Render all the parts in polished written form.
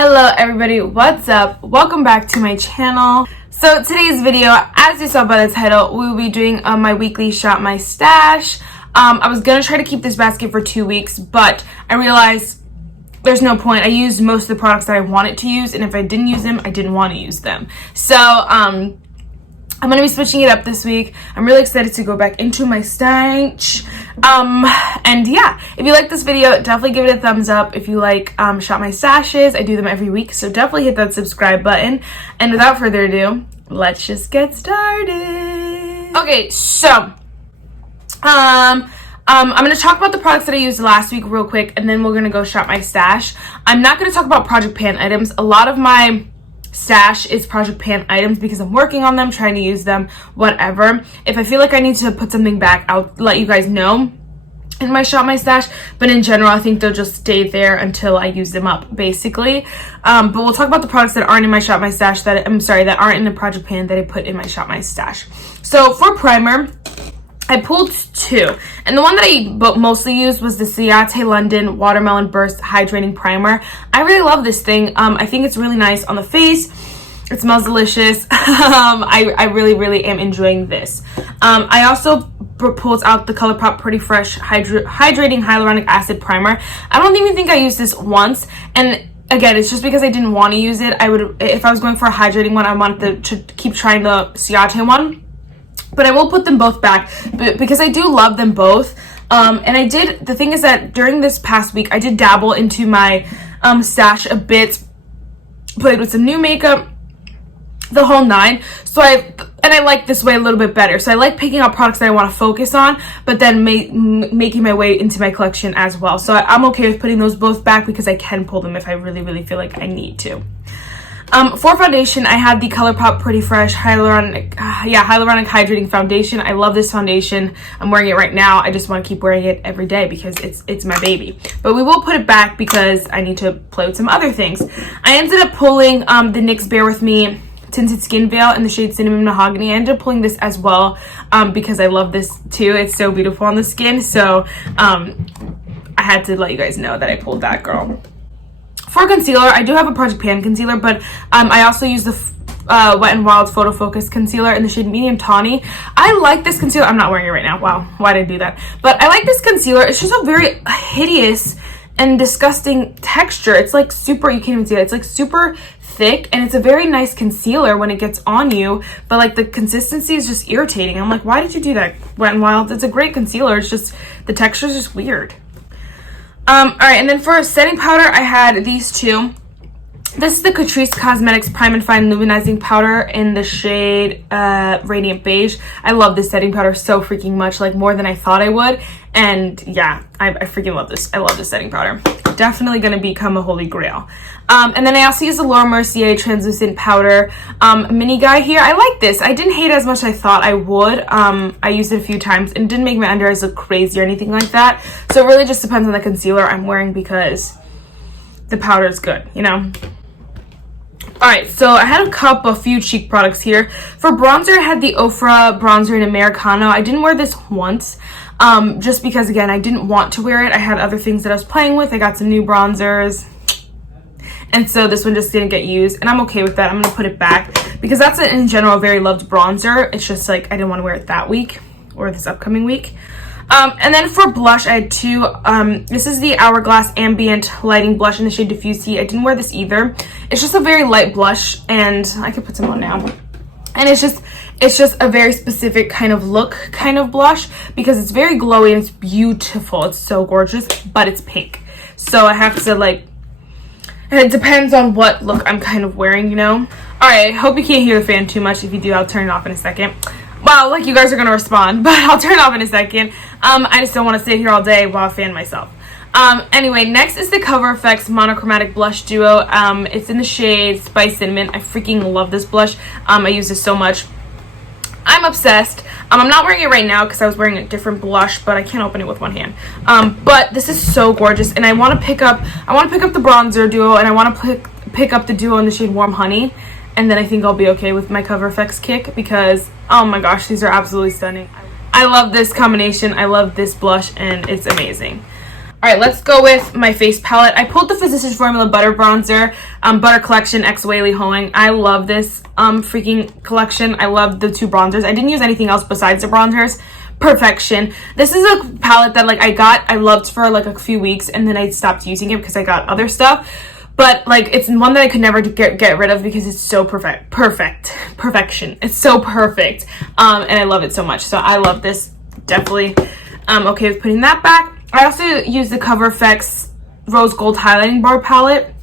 Hello everybody, what's up? Welcome back to my channel. So today's video, as you saw by the title, we will be doing my weekly shop my stash. I was gonna try to keep this basket for 2 weeks, but I realized there's no point. I used most of the products that I wanted to use, and if I didn't use them, I didn't want to use them. So I'm gonna be switching it up this week. I'm really excited to go back into my stash. And yeah, if you like this video, definitely give it a thumbs up. If you like shop my stashes, I do them every week, so definitely hit that subscribe button. And without further ado, let's just get started. Okay, so I'm gonna talk about the products that I used last week real quick, and then we're gonna go shop my stash. I'm not gonna talk about Project Pan items. A lot of my stash is Project Pan items because I'm working on them, trying to use them, whatever. If I feel like I need to put something back, I'll let you guys know in my shop my stash, but in general I think they'll just stay there until I use them up, basically. But we'll talk about the products that aren't in my shop my stash, that aren't in the Project Pan that I put in my shop my stash. So for primer, I pulled two, and the one that I mostly used was the Ciate London Watermelon Burst Hydrating Primer. I really love this thing. I think it's really nice on the face. It smells delicious. I really am enjoying this. I also pulled out the Colourpop Pretty Fresh Hydrating Hylaronic Acid Primer. I don't even think I used this once, and again, it's just because I didn't want to use it. If I was going for a hydrating one, I wanted to keep trying the Ciate one. But I will put them both back because I do love them both. And the thing is that during this past week, I did dabble into my stash a bit, played with some new makeup, the whole nine. So I like this way a little bit better. So I like picking out products that I want to focus on, but then making my way into my collection as well. So I'm okay with putting those both back because I can pull them if I really feel like I need to. For foundation, I had the Colourpop Pretty Fresh Hylaronic Hydrating Foundation. I love this foundation. I'm wearing it right now. I just want to keep wearing it every day because it's my baby. But we will put it back because I need to play with some other things. I ended up pulling the NYX Bare With Me Tinted Skin Veil in the shade Cinnamon Mahogany. I ended up pulling this as well because I love this too. It's so beautiful on the skin. So I had to let you guys know that I pulled that girl. For concealer, I do have a Project Pan concealer, but I also use the Wet n Wild Photo Focus concealer in the shade Medium Tawny. I like this concealer. I'm not wearing it right now. Wow, why did I do that? But I like this concealer. It's just a very hideous and disgusting texture. It's like super, you can't even see it. It's like super thick, and it's a very nice concealer when it gets on you, but like the consistency is just irritating. I'm like, why did you do that, Wet n Wild? It's a great concealer. It's just, the texture is just weird. Alright, and then for setting powder, I had these two. This is the Catrice Cosmetics Prime and Fine Luminizing Powder in the shade Radiant Beige. I love this setting powder so freaking much, like more than I thought I would. And yeah, I freaking love this. I love this setting powder. Definitely going to become a holy grail. And then I also use the Laura Mercier Translucent Powder mini guy here. I like this. I didn't hate it as much as I thought I would. I used it a few times and it didn't make my under eyes look crazy or anything like that. So it really just depends on the concealer I'm wearing because the powder is good, you know? Alright, so I had a few cheek products here. For bronzer, I had the Ofra bronzer in Americano. I didn't wear this once, just because, again, I didn't want to wear it. I had other things that I was playing with. I got some new bronzers, and so this one just didn't get used, and I'm okay with that. I'm going to put it back because that's, in general, a very loved bronzer. It's just, like, I didn't want to wear it that week or this upcoming week. And then for blush, I had two. This is the Hourglass Ambient Lighting Blush in the shade Diffuse Heat. I didn't wear this either. It's just a very light blush, and I could put some on now. And it's just a very specific kind of look, kind of blush, because it's very glowy and it's beautiful. It's so gorgeous, but it's pink. So I have to, like, and it depends on what look I'm kind of wearing, you know? Alright, I hope you can't hear the fan too much. If you do, I'll turn it off in a second. Wow, like you guys are going to respond, but I'll turn it off in a second. I just don't want to sit here all day while I fan myself. Anyway, next is the Cover FX Monochromatic Blush Duo. It's in the shade Spice Cinnamon. I freaking love this blush. I use this so much. I'm obsessed. I'm not wearing it right now because I was wearing a different blush, but I can't open it with one hand. But this is so gorgeous, and I want to pick up the bronzer duo, and I want to pick up the duo in the shade Warm Honey. And then I think I'll be okay with my Cover FX kick because, oh my gosh, these are absolutely stunning. I love this combination. I love this blush, and it's amazing. All right, let's go with my face palette. I pulled the Physicians Formula Butter Bronzer, Butter Collection X Whaley Hoeing. I love this freaking collection. I love the 2 bronzers. I didn't use anything else besides the bronzers. Perfection. This is a palette that like I loved for like a few weeks, and then I stopped using it because I got other stuff. But like it's one that I could never get rid of because it's so perfection. It's so perfect, and I love it so much. So I love this. Definitely okay with putting that back. I also use the Cover FX Rose Gold Highlighting Bar palette.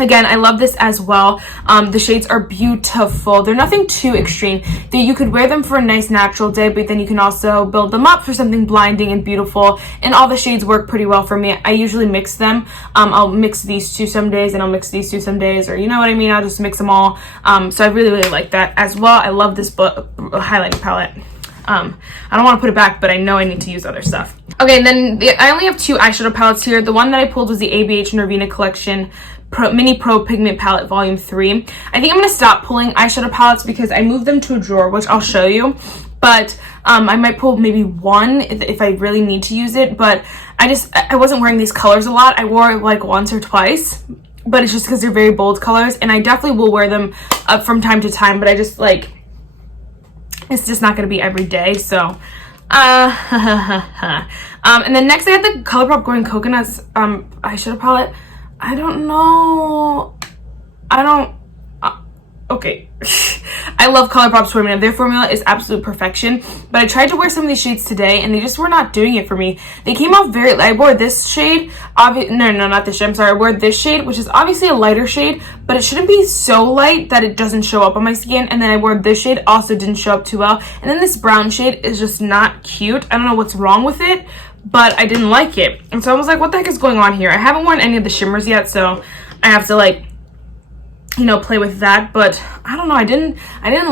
Again, I love this as well. The shades are beautiful. They're nothing too extreme. You could wear them for a nice natural day, but then you can also build them up for something blinding and beautiful. And all the shades work pretty well for me. I usually mix them. I'll mix these 2 some days, and I'll mix these 2 some days, or you know what I mean? I'll just mix them all. So I really like that as well. I love this highlighting palette. I don't want to put it back, but I know I need to use other stuff. Okay, and then I only have 2 eyeshadow palettes here. The one that I pulled was the ABH Nervina Collection Mini Pro Pigment Palette Volume 3. I think I'm going to stop pulling eyeshadow palettes because I moved them to a drawer, which I'll show you. But I might pull maybe one if I really need to use it. But I wasn't wearing these colors a lot. I wore it like once or twice. But it's just because they're very bold colors. And I definitely will wear them up from time to time. But I just like... It's just not going to be every day. So... and then next I had the Colourpop Growing Coconuts eyeshadow palette. I don't know. Okay. I love Colourpop's formula. Their formula is absolute perfection. But I tried to wear some of these shades today, and they just were not doing it for me. They came off very... I wore this shade. No, not this shade. I'm sorry. I wore this shade, which is obviously a lighter shade, but it shouldn't be so light that it doesn't show up on my skin. And then I wore this shade. Also didn't show up too well. And then this brown shade is just not cute. I don't know what's wrong with it, but I didn't like it. And so I was like, what the heck is going on here? I haven't worn any of the shimmers yet, so I have to like... you know, play with that. But I don't know, I didn't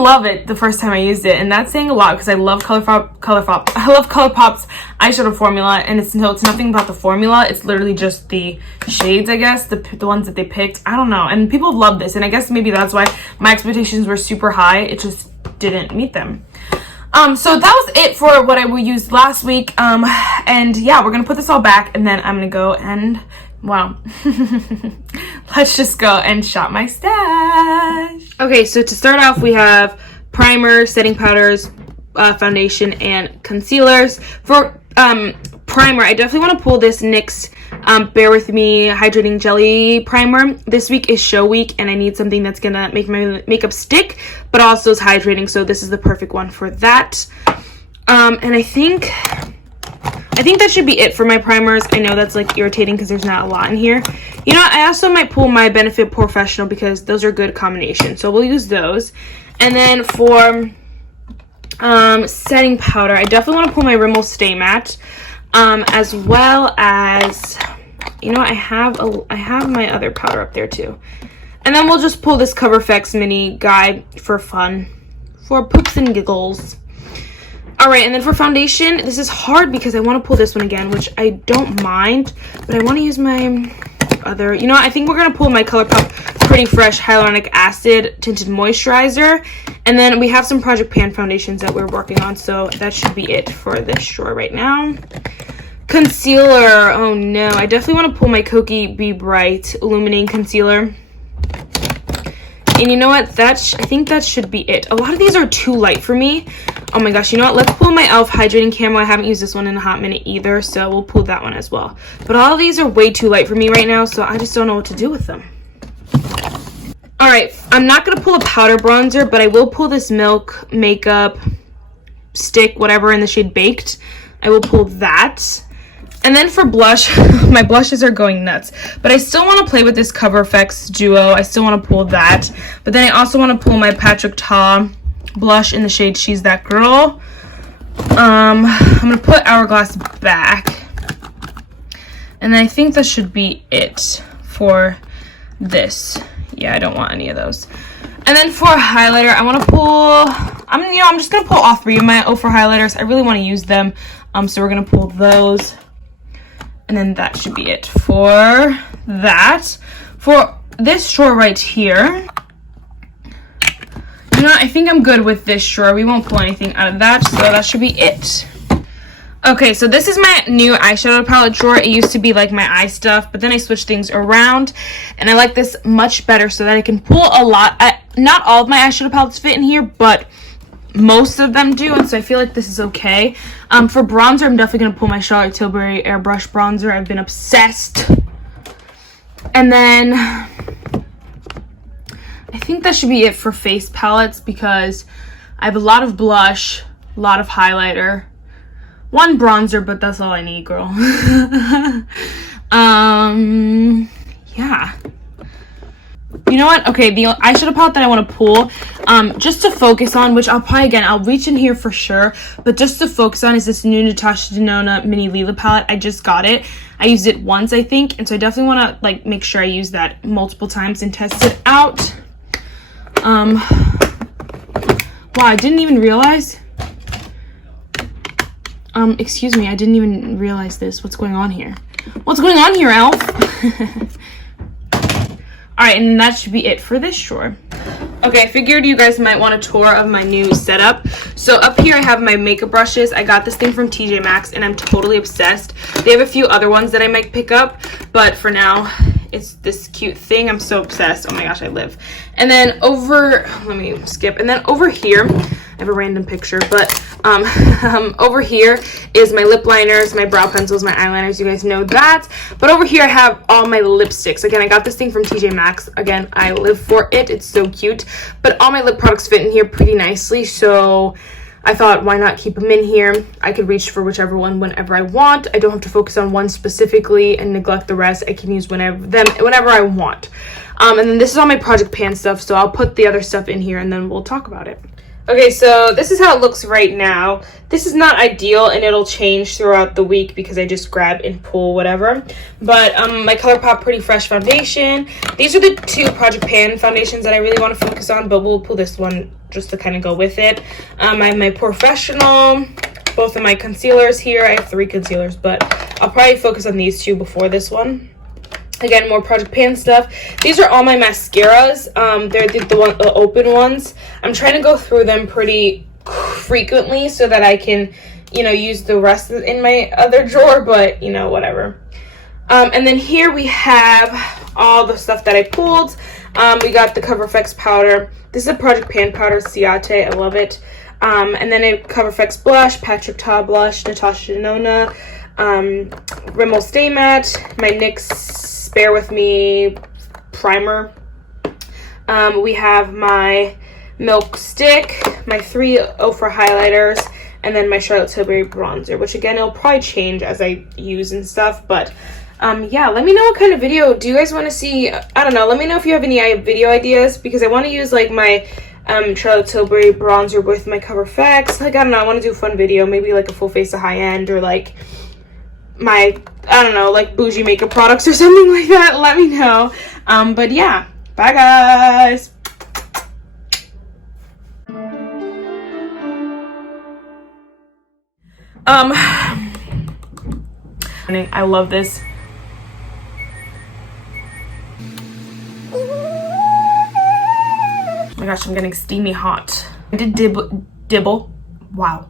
love it the first time I used it, and that's saying a lot because I love Colourpop. I love Colourpop's eyeshadow formula, and it's nothing about the formula. It's literally just the shades, I guess, the ones that they picked. I don't know, and people love this, and I guess maybe that's why my expectations were super high. It just didn't meet them. So that was it for what I used last week. And yeah, we're gonna put this all back, and then I'm gonna go and wow. Let's just go and shop my stash. Okay, so to start off, we have primer, setting powders, foundation, and concealers. For primer, I definitely want to pull this NYX Bare With Me Hydrating Jelly Primer. This week is show week, and I need something that's gonna make my makeup stick, but also is hydrating, so this is the perfect one for that. And I think that should be it for my primers. I know that's like irritating because there's not a lot in here. You know, I also might pull my Benefit Professional because those are good combinations. So we'll use those. And then for setting powder, I definitely want to pull my Rimmel Stay Matte. As well as, you know, I have my other powder up there too. And then we'll just pull this Cover FX mini guide for fun. For poops and giggles. Alright, and then for foundation, this is hard because I want to pull this one again, which I don't mind, but I want to use my other, you know what, I think we're going to pull my Colourpop Pretty Fresh Hyaluronic Acid Tinted Moisturizer, and then we have some Project Pan foundations that we're working on, so that should be it for this drawer right now. Concealer, oh no, I definitely want to pull my Kokie Be Bright Illuminating Concealer. And you know what, I think that should be it. A lot of these are too light for me. Oh my gosh, you know what, let's pull my e.l.f. Hydrating Camo. I haven't used this one in a hot minute either, so we'll pull that one as well. But all of these are way too light for me right now, so I just don't know what to do with them. Alright, I'm not going to pull a powder bronzer, but I will pull this Milk Makeup Stick, whatever, in the shade Baked. I will pull that. And then for blush, my blushes are going nuts. But I still want to play with this Cover FX Duo. I still want to pull that. But then I also want to pull my Patrick Ta blush in the shade She's That Girl. I'm going to put Hourglass back. And then I think that should be it for this. Yeah, I don't want any of those. And then for highlighter, I want to pull... I'm just going to pull all three of my Ofra highlighters. I really want to use them. So we're going to pull those. And then that should be it for that. For this drawer right here, you know, I think I'm good with this drawer. We won't pull anything out of that, so that should be it. Okay, so this is my new eyeshadow palette drawer. It used to be like my eye stuff, but then I switched things around, and I like this much better so that I can pull a lot. Not all of my eyeshadow palettes fit in here, but most of them do, and so I feel like this is okay. For bronzer, I'm definitely going to pull my Charlotte Tilbury Airbrush bronzer. I've been obsessed. And then I think that should be it for face palettes because I have a lot of blush, a lot of highlighter, one bronzer, but that's all I need, girl. Yeah. You know what? Okay, the eyeshadow palette that I want to pull, just to focus on, which I'll reach in here for sure, but just to focus on is this new Natasha Denona Mini Lila palette. I just got it. I used it once, I think, and so I definitely want to, like, make sure I use that multiple times and test it out. Wow, I didn't even realize. Excuse me, I didn't even realize this. What's going on here? What's going on here, Elf? Alright, and that should be it for this drawer. Okay, I figured you guys might want a tour of my new setup. So up here I have my makeup brushes. I got this thing from TJ Maxx and I'm totally obsessed. They have a few other ones that I might pick up, but for now, it's this cute thing. I'm so obsessed. Oh my gosh, I live. And then let me skip. And then over here, I have a random picture, but over here is my lip liners, my brow pencils, my eyeliners. You guys know that. But over here I have all my lipsticks. Again, I got this thing from TJ Maxx. Again, I live for it. It's so cute. But all my lip products fit in here pretty nicely, so I thought, why not keep them in here? I could reach for whichever one whenever I want. I don't have to focus on one specifically and neglect the rest. I can use whenever I want. And then this is all my Project Pan stuff, so I'll put the other stuff in here and then we'll talk about it. Okay, so this is how it looks right now. This is not ideal and it'll change throughout the week because I just grab and pull whatever. But my Colourpop Pretty Fresh foundation. These are the two Project Pan foundations that I really want to focus on, but we'll pull this one just to kind of go with it. I have my Professional, both of my concealers here. I have 3 concealers, but I'll probably focus on these 2 before this one. Again, more Project Pan stuff. These are all my mascaras. They're the open ones. I'm trying to go through them pretty frequently so that I can, you know, use the rest in my other drawer, but, you know, whatever. And then here we have all the stuff that I pulled. We got the Cover FX powder. This is a Project Pan powder, Ciate. I love it. And then a Cover FX blush, Patrick Ta blush, Natasha Denona, Rimmel Stay Matte, my NYX Bear With Me primer. We have my Milk Stick, my 3 Ofra highlighters, and then my Charlotte Tilbury bronzer, which again, it'll probably change as I use and stuff, but yeah, let me know what kind of video do you guys want to see. I don't know, let me know if you have any video ideas, because I want to use like my Charlotte Tilbury bronzer with my Cover FX. Like, I don't know, I want to do a fun video, maybe like a full face of high end, or like my, I don't know, like bougie makeup products or something like that. Let me know. But yeah, bye guys. I love this. Oh my gosh, I'm getting steamy hot. I did dibble. Wow.